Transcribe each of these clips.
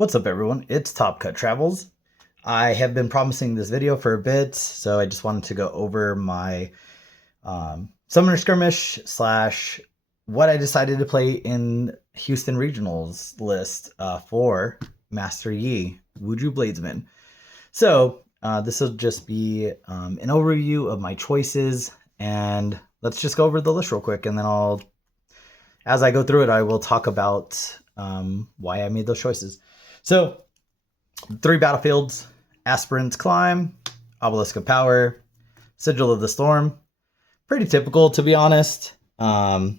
What's up, everyone? It's Top Cut Travels. I have been promising this video for a bit, so I just wanted to go over my Summoner Skirmish slash what I decided to play in Houston Regionals list for Master Yi, Wuju Bladesman. So this will just be an overview of my choices, and let's just go over the list real quick, and then as I go through it, I will talk about why I made those choices. So, 3 battlefields: Aspirant's Climb, Obelisk of Power, Sigil of the Storm. Pretty typical, to be honest. Oh,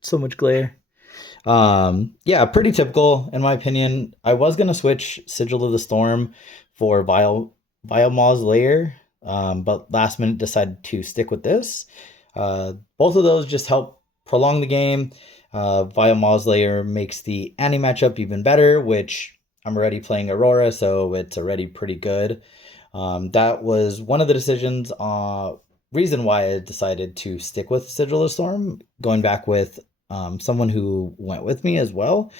so much glare. Yeah, pretty typical, in my opinion. I was going to switch Sigil of the Storm for Vile Mauslayer, but last minute decided to stick with this. Both of those just help prolong the game. Vile Mauslayer makes the anti matchup even better, which I'm already playing Aurora, so it's already pretty good. That was one of the decisions, reason why I decided to stick with Sigil of Storm, going back with someone who went with me as well.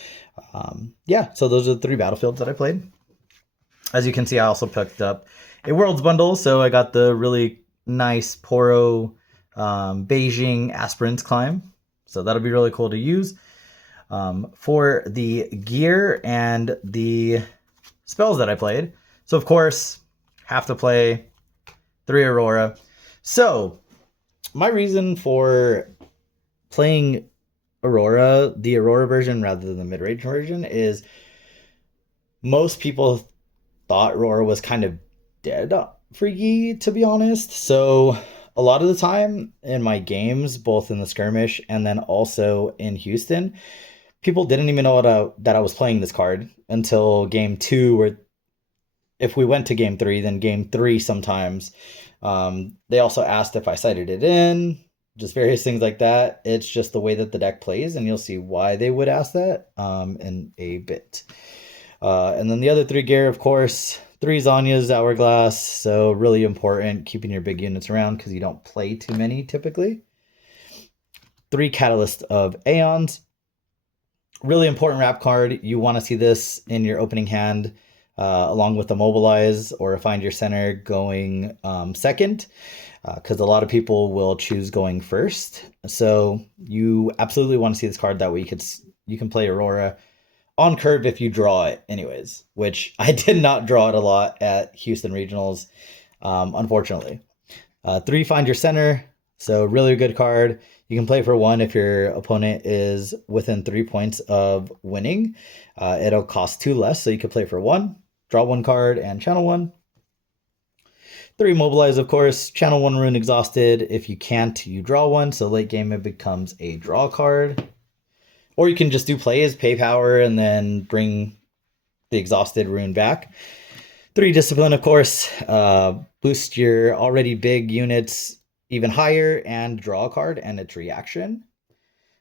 Yeah, so those are the 3 battlefields that I played. As you can see, I also picked up a Worlds bundle, so I got the really nice Poro Beijing Aspirant's Climb. So that'll be really cool to use. For the gear and the spells that I played. So of course, have to play 3 Aurora. So my reason for playing Aurora, the Aurora version rather than the mid-range version, is most people thought Aurora was kind of dead for Yi, to be honest. So a lot of the time in my games, both in the Skirmish and then also in Houston, people didn't even know that I was playing this card until game 2, or if we went to game 3, then game 3 sometimes. They also asked if I cited it in, just various things like that. It's just the way that the deck plays, and you'll see why they would ask that in a bit. And then the other 3 gear, of course, 3 Zanya's Hourglass, so really important, keeping your big units around because you don't play too many typically. 3 Catalyst of Aeons, really important wrap card. You want to see this in your opening hand along with the Mobilize or Find Your Center going second, because a lot of people will choose going first. So you absolutely want to see this card, that way you can play Aurora on curve if you draw it anyways, which I did not draw it a lot at Houston Regionals, unfortunately. 3 Find Your Center, so really good card. You can play for 1 if your opponent is within 3 points of winning. It'll cost 2 less, so you can play for 1, draw 1 card, and channel 1. 3 Mobilize, of course. Channel 1 Rune Exhausted. If you can't, you draw 1, so late game it becomes a draw card. Or you can just do plays, pay power, and then bring the exhausted rune back. 3 Discipline, of course. Boost your already big units even higher and draw a card and its reaction.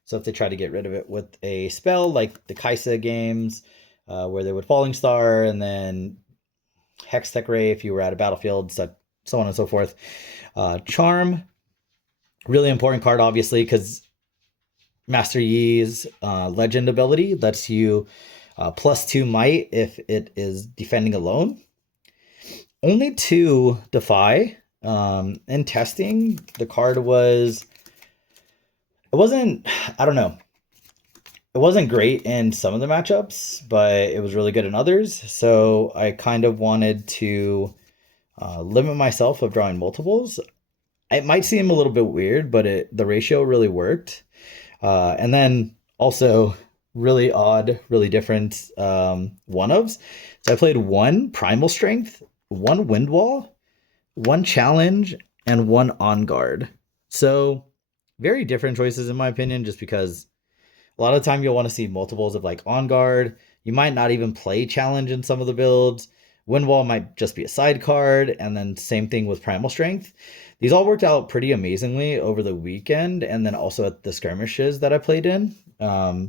So if they try to get rid of it with a spell, like the Kaisa games, where they would Falling Star and then Hextech Ray if you were at a battlefield, so on and so forth. Charm, really important card, obviously, because Master Yi's legend ability lets you +2 might if it is defending alone. Only 2 Defy. In testing, the card I don't know. It wasn't great in some of the matchups, but it was really good in others. So I kind of wanted to limit myself of drawing multiples. It might seem a little bit weird, but the ratio really worked. And then also really odd, really different one-ofs. So I played 1 Primal Strength, 1 Windwall, 1 Challenge, and 1 On Guard. So very different choices in my opinion, just because a lot of the time you'll want to see multiples of like On Guard. You might not even play Challenge in some of the builds. Windwall might just be a side card, and then same thing with Primal Strength. These all worked out pretty amazingly over the weekend, and then also at the skirmishes that I played in.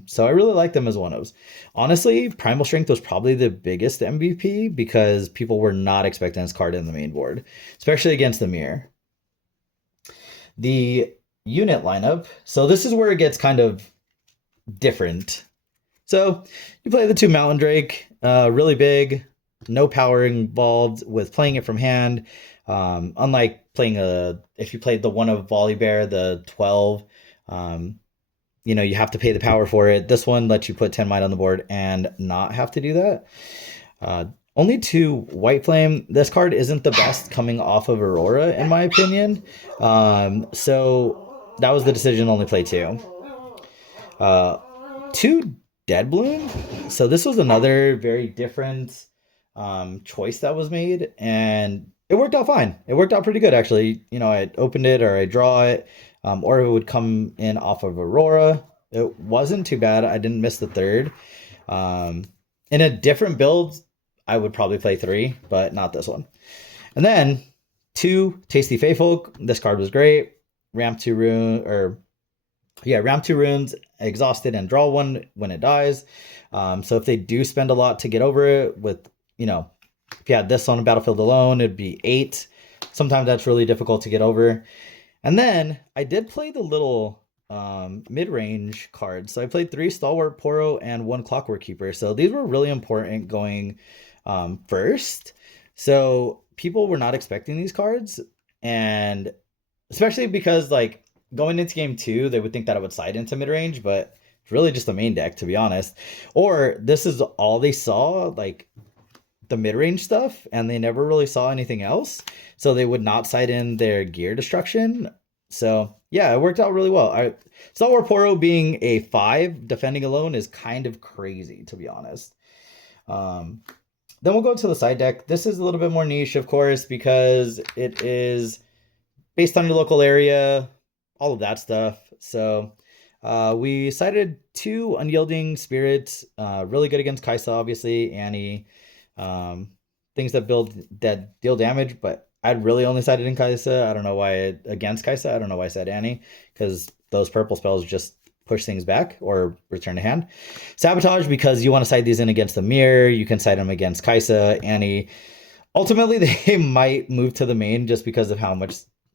So I really like them as one-ofs. Honestly, Primal Strength was probably the biggest MVP because people were not expecting this card in the main board, especially against the mirror. The unit lineup. So this is where it gets kind of different So you play the 2 Mountain Drake, really big, no power involved with playing it from hand. Unlike playing if you played the one of Volley Bear, the 12, you have to pay the power for it. This one lets you put 10 might on the board and not have to do that. Uh, Only 2 White Flame. This card isn't the best coming off of Aurora, in my opinion. So that was the decision to only play 2. 2 Dead Bloom. So this was another very different choice that was made, and it worked out fine. It worked out pretty good, actually. I opened it or I draw it, or it would come in off of Aurora. It wasn't too bad. I didn't miss the 3rd. In a different build, I would probably play 3, but not this one. And then 2 Tasty Faithful. This card was great. Ramp 2 runes, exhausted, and draw 1 when it dies. So if they do spend a lot to get over it with, if you had this on a battlefield alone, it'd be 8. Sometimes that's really difficult to get over. And then I did play the little mid-range cards. So I played 3 Stalwart Poro and 1 Clockwork Keeper. So these were really important going first. So people were not expecting these cards, and especially because going into game 2, they would think that I would side into mid-range, but it's really just the main deck, to be honest. Or this is all they saw, the mid-range stuff, and they never really saw anything else. So they would not side in their gear destruction. So yeah, it worked out really well. Stalwart Poro being a 5 defending alone is kind of crazy, to be honest. Then we'll go to the side deck. This is a little bit more niche, of course, because it is based on your local area, all of that stuff. So we cited 2 Unyielding Spirits, really good against Kaisa, obviously, Annie, things that deal damage, but I'd really only cited in Kaisa. I don't know why against Kaisa. I don't know why I said Annie, because those purple spells just push things back or return to hand. Sabotage, because you want to side these in against the mirror. You can side them against Kaisa, Annie. Ultimately, they might move to the main just because of how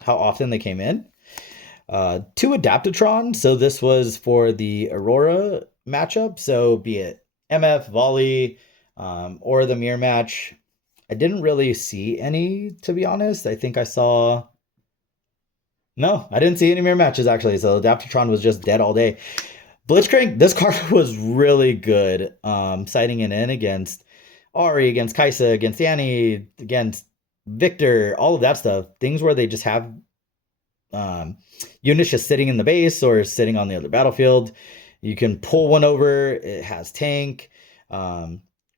often they came in. 2 Adaptatron. So this was for the Aurora matchup. So be it MF, Volley, or the mirror match. I didn't really see any, to be honest. I think I saw... No, I didn't see any mirror matches, actually. So Adaptatron was just dead all day. Blitzcrank, this card was really good. Siding it in against Ari, against Kaisa, against Annie, against Victor, all of that stuff. Things where they just have units just sitting in the base or sitting on the other battlefield. You can pull one over. It has tank.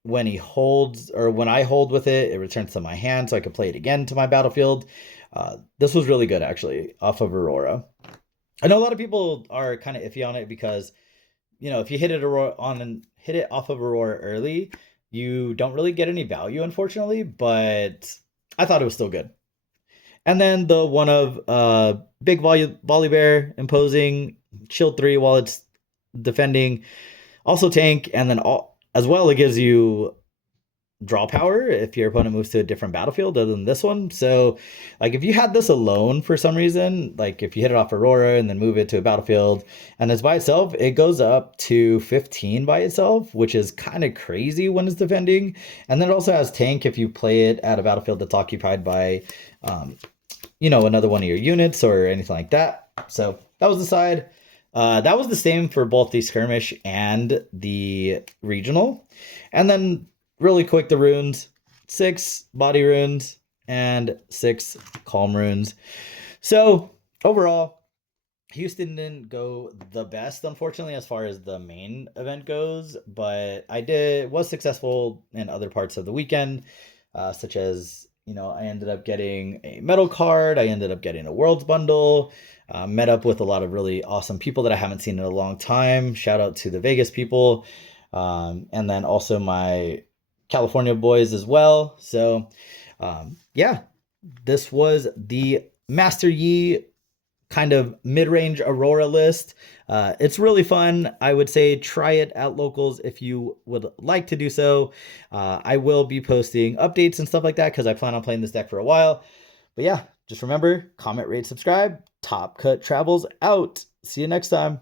When I hold with it, it returns to my hand, so I can play it again to my battlefield. This was really good, actually, off of Aurora. I know a lot of people are kind of iffy on it because, if you hit it off of Aurora early, you don't really get any value, unfortunately, but I thought it was still good. And then the one of big volley bear, imposing, shield 3 while it's defending, also tank, and then as well it gives you draw power if your opponent moves to a different battlefield other than this one. So if you had this alone for some reason, if you hit it off Aurora and then move it to a battlefield and it's by itself, it goes up to 15 by itself, which is kind of crazy when it's defending. And then it also has tank if you play it at a battlefield that's occupied by another one of your units or anything like that. So that was the side. That was the same for both the skirmish and the regional. And then really quick, the runes: 6 body runes and 6 calm runes. So overall, Houston didn't go the best, unfortunately, as far as the main event goes, but I was successful in other parts of the weekend, such as, I ended up getting a medal card. I ended up getting a worlds bundle, met up with a lot of really awesome people that I haven't seen in a long time. Shout out to the Vegas people. And then also my California boys as well. So yeah, this was the Master Yi kind of mid-range Aurora list. It's really fun. I would say try it at locals if you would like to do so. I will be posting updates and stuff like that because I plan on playing this deck for a while. But yeah, just remember, comment, rate, subscribe. Top Cut Travels out. See you next time.